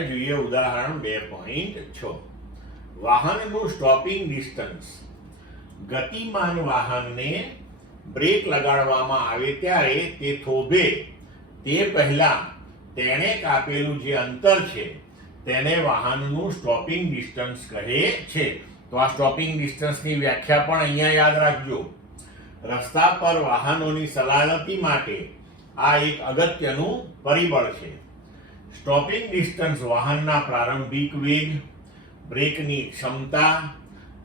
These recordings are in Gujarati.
જોઈએ ઉદાહરણ 2.6 વાહનનું સ્ટોપિંગ ડિસ્ટન્સ. ગતિમાન વાહનને બ્રેક લગાડવામાં આવે ત્યારે તે થોભે તે પહેલા તેણે કાપેલું જે અંતર છે તેને વાહનનું સ્ટોપિંગ ડિસ્ટન્સ કહે છે. તો આ સ્ટોપિંગ ડિસ્ટન્સની વ્યાખ્યા પણ અહીંયા યાદ રાખજો. રસ્તા પર વાહનોની સલામતી માટે આ એક અગત્યનું પરિબળ છે. સ્ટોપિંગ ડિસ્ટન્સ વાહનના પ્રારંભિક વેગ, બ્રેકની ક્ષમતા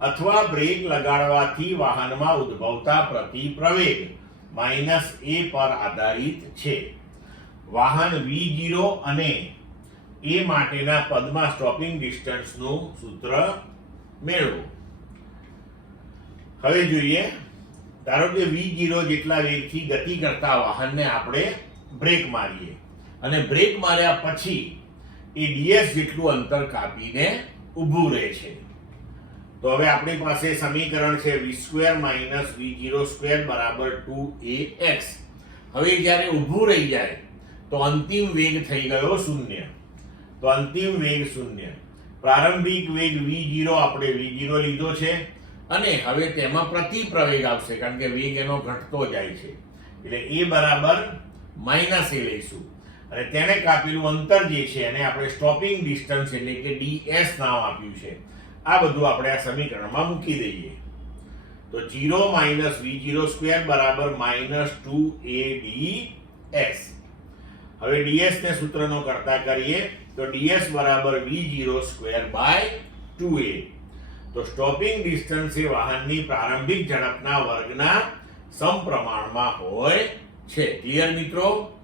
અથવા બ્રેક લગાડવાથી વાહનમાં ઉદ્ભવતા પ્રતિપ્રવેગ -a પર આધારિત છે. વાહન V0 અને a માટેના પદમાં સ્ટોપિંગ ડિસ્ટન્સનું સૂત્ર મેળવો. હવે જોઈએ, ધારો કે V0 જેટલા વેગથી ગતિ કરતા વાહનને આપણે બ્રેક મારીએ અને બ્રેક માર્યા પછી એ ds જેટલું અંતર કાપીને ઊભું રહે છે. તો હવે આપણી પાસે સમીકરણ છે v² v0² બરાબર 2ax. હવે જ્યારે ઊભું રહી જાય તો અંતિમ વેગ થઈ ગયો 0. તો અંતિમ વેગ 0. પ્રારંભિક વેગ v0 આપણે v0 લીધો છે અને હવે તેમાં પ્રતિપ્રવેગ આવશે કારણ કે વેગ એનો ઘટતો જાય છે એટલે a બરાબર -a લઈશું અને તેને કાપેલું અંતર જે છે એને આપણે સ્ટોપિંગ ડિસ્ટન્સ એટલે કે ds નામ આપ્યું છે. આ બધું આપણે આ સમીકરણમાં મૂકી દઈએ તો 0 - v0² બરાબર -2ads. હવે ds ને સૂત્રનો કરતા કરીએ તો ds બરાબર v0²/2a. તો સ્ટોપિંગ ડિસ્ટન્સ એ વાહનની પ્રારંભિક ઝડપના વર્ગના સમપ્રમાણમાં હોય છે. ક્લિયર મિત્રો?